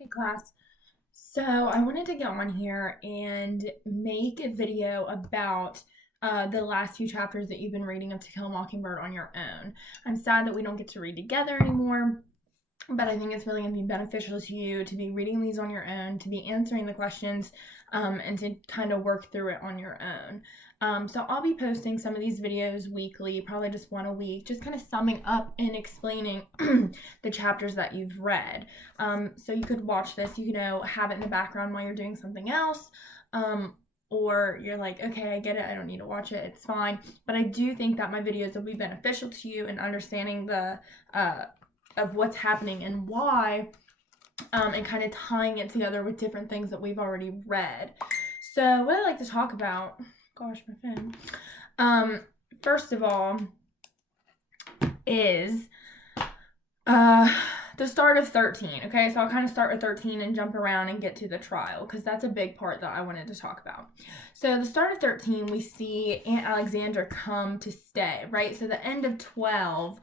Hey class. So I wanted to get on here and make a video about the last few chapters that you've been reading of To Kill a Mockingbird on your own. I'm sad that we don't get to read together anymore, but I think it's really going to be beneficial to you to be reading these on your own, to be answering the questions, and to kind of work through it on your own. So I'll be posting some of these videos weekly, probably just one a week, just kind of summing up and explaining the chapters that you've read. So you could watch this, have it in the background while you're doing something else. Or you're like, okay, I get it, I don't need to watch it, it's fine. But I do think that my videos will be beneficial to you in understanding the of what's happening and why, and kind of tying it together with different things that we've already read. So what I like to talk about, gosh, my phone. First of all, is the start of 13. Okay, so I'll kind of start with 13 and jump around and get to the trial because that's a big part that I wanted to talk about. So the start of 13, we see Aunt Alexandra come to stay, right? So the end of 12,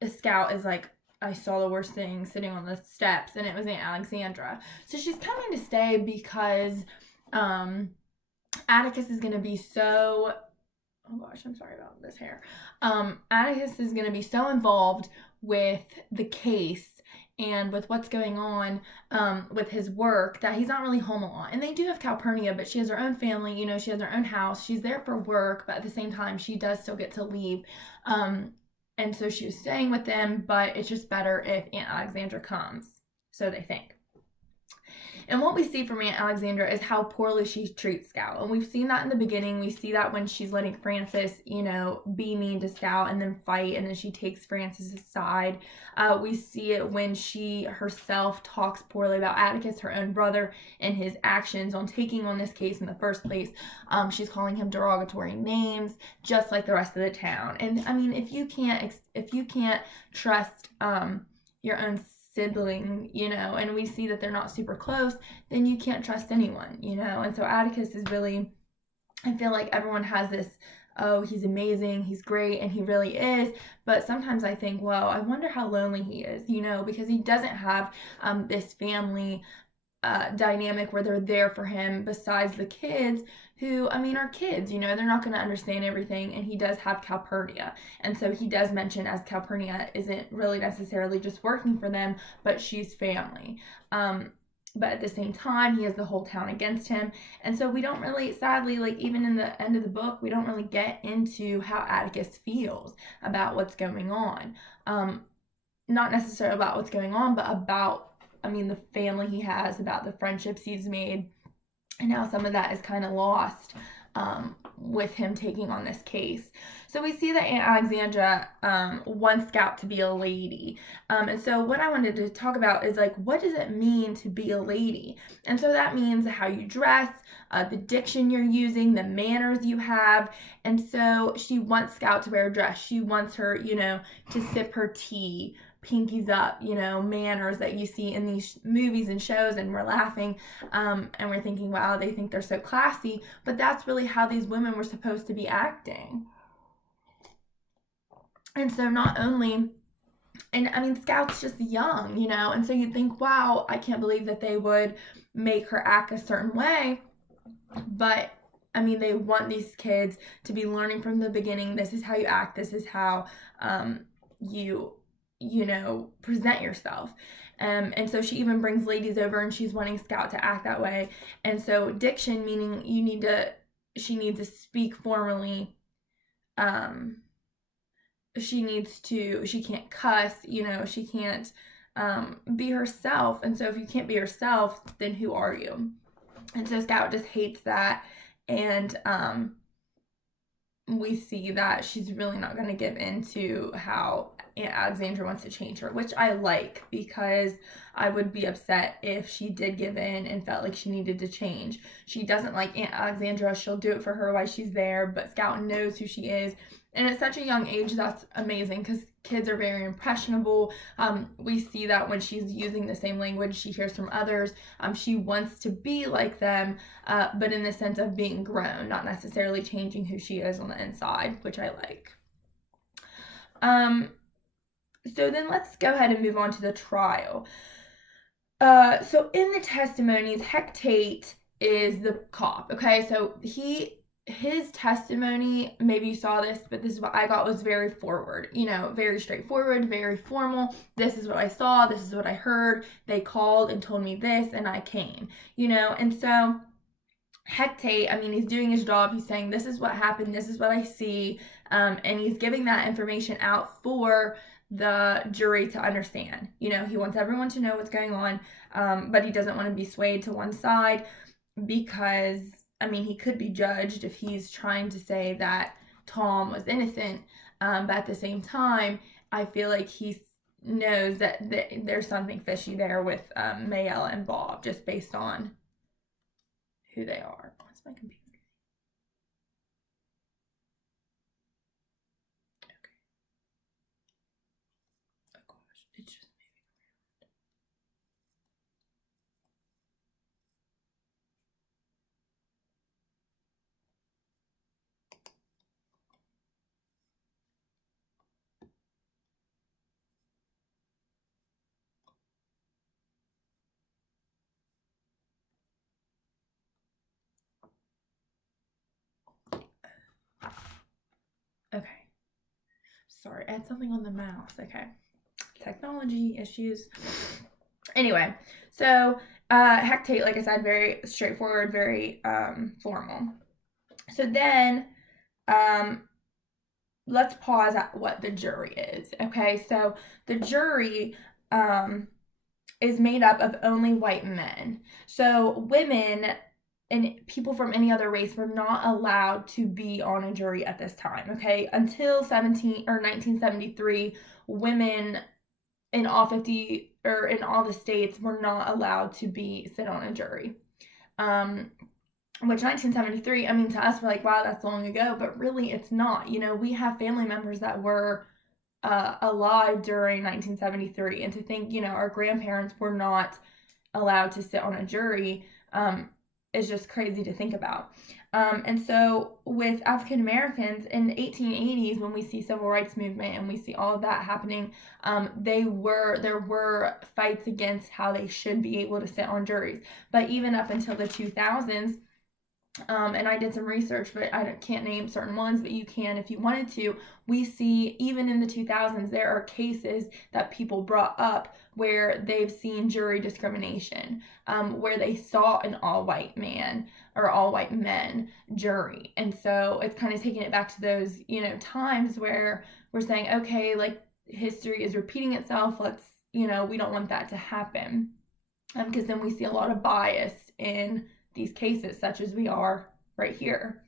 a scout is like, I saw the worst thing sitting on the steps, and it was Aunt Alexandra. So she's coming to stay because Atticus is going to be so, oh gosh, I'm sorry about this hair. Atticus is going to be so involved with the case and with what's going on with his work that he's not really home a lot. And they do have Calpurnia, but she has her own family, she has her own house. She's there for work, but at the same time, she does still get to leave. And so she was staying with them, but it's just better if Aunt Alexandra comes, so they think. And what we see from Aunt Alexandra is how poorly she treats Scout. And we've seen that in the beginning. We see that when she's letting Francis, be mean to Scout and then fight, and then she takes Francis' side. We see it when she herself talks poorly about Atticus, her own brother, and his actions on taking on this case in the first place. She's calling him derogatory names, just like the rest of the town. And I mean, if you can't trust your own sibling, and we see that they're not super close, then you can't trust anyone, and so Atticus is really, I feel like everyone has this, oh, he's amazing, he's great, and he really is, but sometimes I think, well, I wonder how lonely he is, because he doesn't have this family dynamic where they're there for him besides the kids who, are kids, they're not going to understand everything, and he does have Calpurnia, and so he does mention as Calpurnia isn't really necessarily just working for them, but she's family. But at the same time, he has the whole town against him, and so we don't really, sadly, like even in the end of the book, we don't really get into how Atticus feels about what's going on. Not necessarily about what's going on, but about the family he has, about the friendships he's made, and how some of that is kind of lost with him taking on this case. So we see that Aunt Alexandra wants Scout to be a lady. And so what I wanted to talk about is, like, what does it mean to be a lady? And so that means how you dress, the diction you're using, the manners you have. And so she wants Scout to wear a dress. She wants her, to sip her tea, pinkies up, manners that you see in these movies and shows, and we're laughing and we're thinking, wow, they think they're so classy, but that's really how these women were supposed to be acting. And so not only, and Scout's just young, and so you'd think, wow, I can't believe that they would make her act a certain way, but they want these kids to be learning from the beginning. This is how you act, this is how you present yourself. And so she even brings ladies over, and she's wanting Scout to act that way. And so diction, meaning she needs to speak formally. She can't cuss, she can't be herself. And so if you can't be yourself, then who are you? And so Scout just hates that. And we see that she's really not going to give in to how Aunt Alexandra wants to change her, which I like, because I would be upset if she did give in and felt like she needed to change. She doesn't like Aunt Alexandra. She'll do it for her while she's there, but Scout knows who she is. And at such a young age, that's amazing, because kids are very impressionable. We see that when she's using the same language she hears from others. She wants to be like them, but in the sense of being grown, not necessarily changing who she is on the inside, which I like. So then let's go ahead and move on to the trial. So in the testimonies, Heck Tate is the cop. Okay, so his testimony, maybe you saw this, but this is what I got, was very forward, very straightforward, very formal. This is what I saw, this is what I heard. They called and told me this, and I came, and so Heck Tate, I mean, he's doing his job. He's saying, this is what happened, this is what I see, and he's giving that information out for the jury to understand. He wants everyone to know what's going on, but he doesn't want to be swayed to one side because, I mean, he could be judged if he's trying to say that Tom was innocent, but at the same time, I feel like he knows that there's something fishy there with Mayella and Bob, just based on who they are. What's my computer? Okay. Oh gosh, it's just moving around. Okay. Sorry, I had something on the mouse. Okay. Technology issues. Anyway, so Heck Tate, like I said, very straightforward, very formal. So then let's pause at what the jury is. Okay, so the jury is made up of only white men. So women and people from any other race were not allowed to be on a jury at this time. Okay, until 1973, women in all 50 or in all the states were not allowed to sit on a jury. Which 1973, I mean, to us, we're like, wow, that's long ago, but really it's not. We have family members that were alive during 1973, and to think, our grandparents were not allowed to sit on a jury is just crazy to think about. And so with African Americans in the 1880s, when we see civil rights movement and we see all of that happening, there were fights against how they should be able to sit on juries. But even up until the 2000s, and I did some research, but I can't name certain ones, but you can if you wanted to. We see even in the 2000s, there are cases that people brought up where they've seen jury discrimination, where they saw an all-white man or all-white men jury. And so it's kind of taking it back to those, times where we're saying, okay, like history is repeating itself. Let's, we don't want that to happen. Because then we see a lot of bias in these cases, such as we are right here.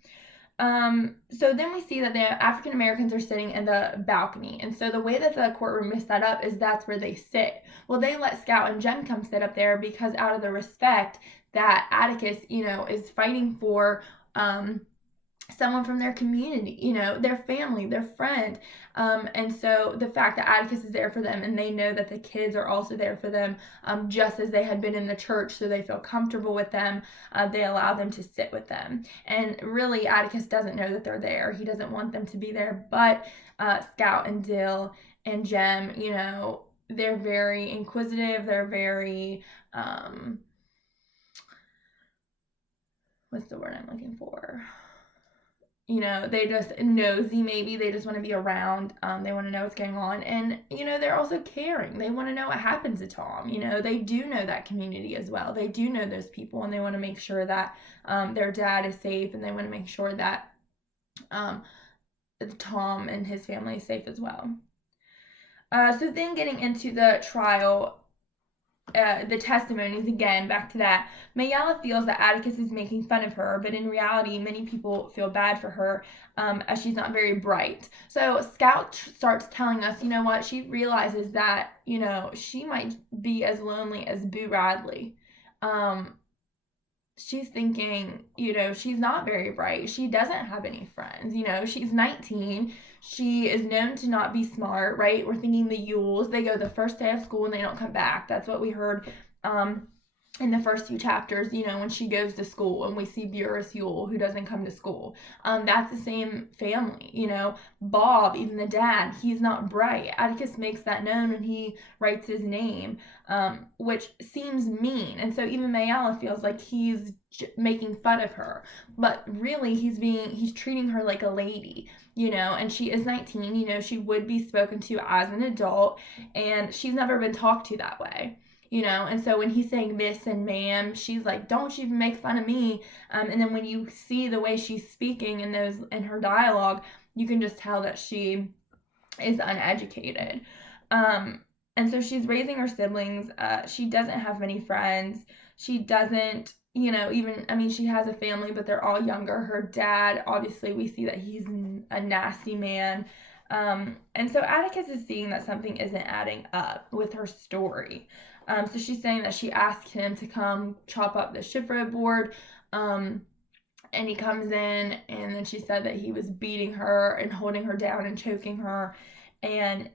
So then we see that the African Americans are sitting in the balcony. And so the way that the courtroom is set up is that's where they sit. Well, they let Scout and Jem come sit up there because out of the respect that Atticus, is fighting for someone from their community, their family, their friend. And so the fact that Atticus is there for them and they know that the kids are also there for them, just as they had been in the church, so they feel comfortable with them, they allow them to sit with them. And really, Atticus doesn't know that they're there. He doesn't want them to be there, but Scout and Dill and Jem, they're very inquisitive. They're very, what's the word I'm looking for? They just nosy, maybe. They just want to be around. They want to know what's going on. And, they're also caring. They want to know what happens to Tom. They do know that community as well. They do know those people, and they want to make sure that their dad is safe, and they want to make sure that Tom and his family is safe as well. So then getting into the trial, the testimonies, again, back to that, Mayella feels that Atticus is making fun of her, but in reality, many people feel bad for her as she's not very bright. So Scout starts telling us, what, she realizes that, she might be as lonely as Boo Radley. She's thinking, she's not very bright. She doesn't have any friends. She's 19. She is known to not be smart, right? We're thinking the Yules. They go the first day of school and they don't come back. That's what we heard in the first few chapters, when she goes to school and we see Burris Yule, who doesn't come to school. That's the same family, Bob, even the dad, he's not bright. Atticus makes that known when he writes his name, which seems mean. And so even Mayella feels like he's making fun of her. But really, he's treating her like a lady, and she is 19, she would be spoken to as an adult, and she's never been talked to that way. And so when he's saying miss and ma'am, she's like, don't you even make fun of me. And then when you see the way she's speaking in her dialogue, you can just tell that she is uneducated. And so she's raising her siblings. She doesn't have many friends. She doesn't, she has a family, but they're all younger. Her dad, obviously, we see that he's a nasty man. And so Atticus is seeing that something isn't adding up with her story. So she's saying that she asked him to come chop up the shipwright board, and he comes in, and then she said that he was beating her and holding her down and choking her. And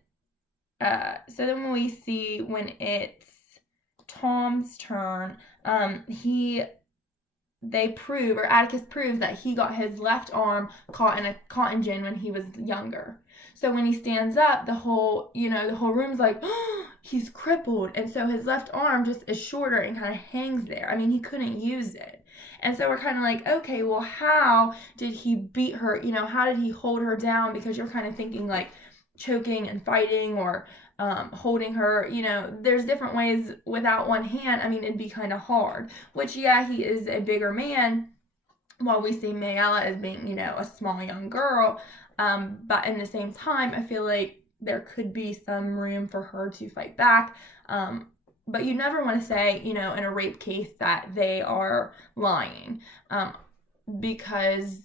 so then when we see when it's Tom's turn, Atticus proves that he got his left arm caught in a cotton gin when he was younger. So when he stands up, the whole room's like, oh, he's crippled. And so his left arm just is shorter and kind of hangs there. He couldn't use it. And so we're kind of like, okay, well, how did he beat her? How did he hold her down? Because you're kind of thinking like choking and fighting, or holding her, there's different ways without one hand. It'd be kind of hard, which, yeah, he is a bigger man, while we see Mayella as being, a small young girl. But in the same time, I feel like there could be some room for her to fight back. But you never want to say, in a rape case that they are lying, because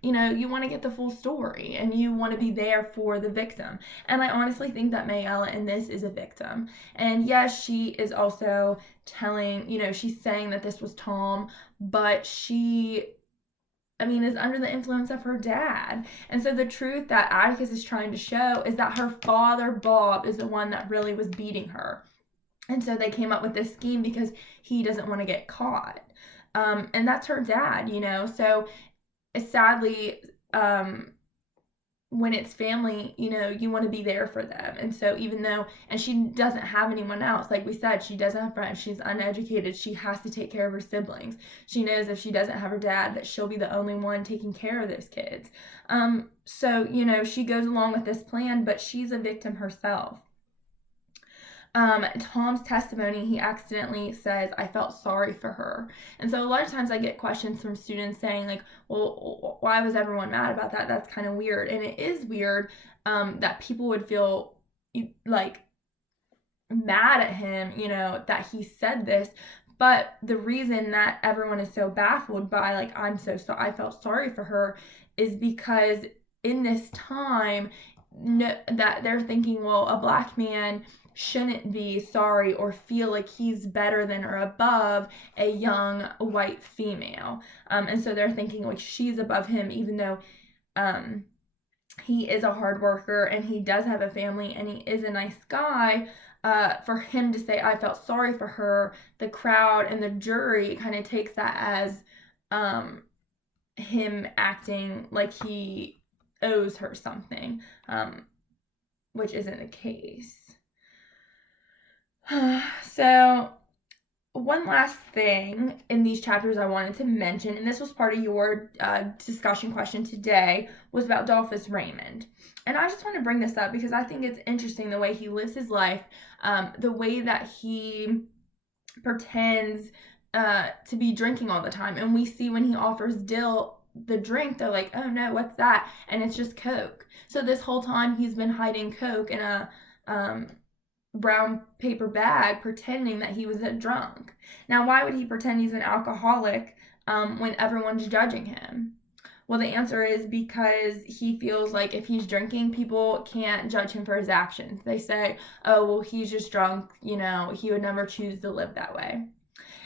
you want to get the full story and you want to be there for the victim. And I honestly think that Mayella in this is a victim. And yes, she is also telling, she's saying that this was Tom, but she is under the influence of her dad. And so the truth that Atticus is trying to show is that her father, Bob, is the one that really was beating her. And so they came up with this scheme because he doesn't want to get caught. And that's her dad, So sadly, when it's family, you want to be there for them. And so and she doesn't have anyone else. Like we said, she doesn't have friends. She's uneducated. She has to take care of her siblings. She knows if she doesn't have her dad, that she'll be the only one taking care of those kids. So, she goes along with this plan, but she's a victim herself. Tom's testimony, he accidentally says, I felt sorry for her. And so a lot of times I get questions from students saying like, well, why was everyone mad about that? That's kind of weird. And it is weird that people would feel like mad at him, that he said this. But the reason that everyone is so baffled by like, I felt sorry for her, is because in this time that they're thinking, well, a black man shouldn't be sorry or feel like he's better than or above a young white female. And so they're thinking like she's above him, even though he is a hard worker and he does have a family and he is a nice guy. For him to say, I felt sorry for her, the crowd and the jury kind of takes that as him acting like he owes her something, which isn't the case. So one last thing in these chapters I wanted to mention, and this was part of your discussion question today, was about Dolphus Raymond. And I just want to bring this up because I think it's interesting the way he lives his life, the way that he pretends to be drinking all the time. And we see when he offers Dill the drink, they're like, oh no, what's that? And it's just Coke. So this whole time he's been hiding Coke in a brown paper bag, pretending that he was a drunk. Now, why would he pretend he's an alcoholic when everyone's judging him? Well, the answer is because he feels like if he's drinking, people can't judge him for his actions. They say, oh, well, he's just drunk, he would never choose to live that way.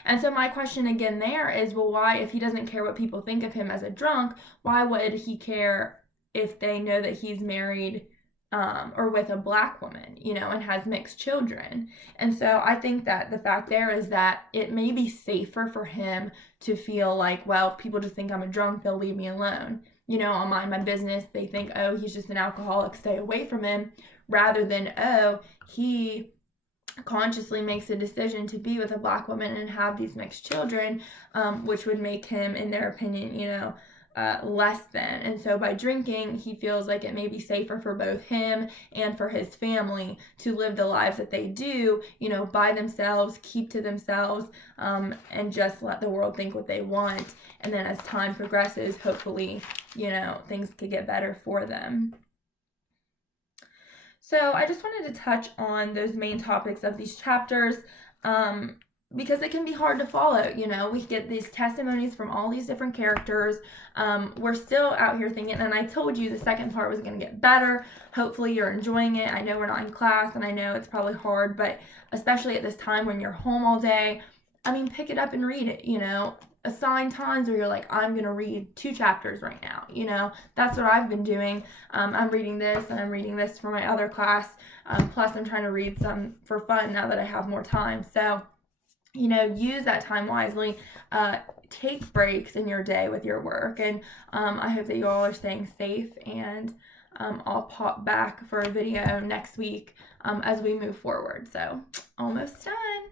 And so my question again there is, well, why, if he doesn't care what people think of him as a drunk, why would he care if they know that he's married or with a black woman, and has mixed children. And so I think that the fact there is that it may be safer for him to feel like, well, if people just think I'm a drunk, they'll leave me alone. I'll mind my business. They think, oh, he's just an alcoholic, stay away from him, rather than, oh, he consciously makes a decision to be with a black woman and have these mixed children, which would make him, in their opinion, less than. And so by drinking, he feels like it may be safer for both him and for his family to live the lives that they do, by themselves, keep to themselves, and just let the world think what they want. And then as time progresses, hopefully, things could get better for them. So I just wanted to touch on those main topics of these chapters, because it can be hard to follow. We get these testimonies from all these different characters. We're still out here thinking, and I told you the second part was going to get better. Hopefully you're enjoying it. I know we're not in class, and I know it's probably hard, but especially at this time when you're home all day, pick it up and read it. Assign times where you're like, I'm going to read 2 chapters right now. That's what I've been doing. I'm reading this, and I'm reading this for my other class. Plus I'm trying to read some for fun now that I have more time. So, use that time wisely. Take breaks in your day with your work. And I hope that you all are staying safe, and I'll pop back for a video next week as we move forward. So, almost done.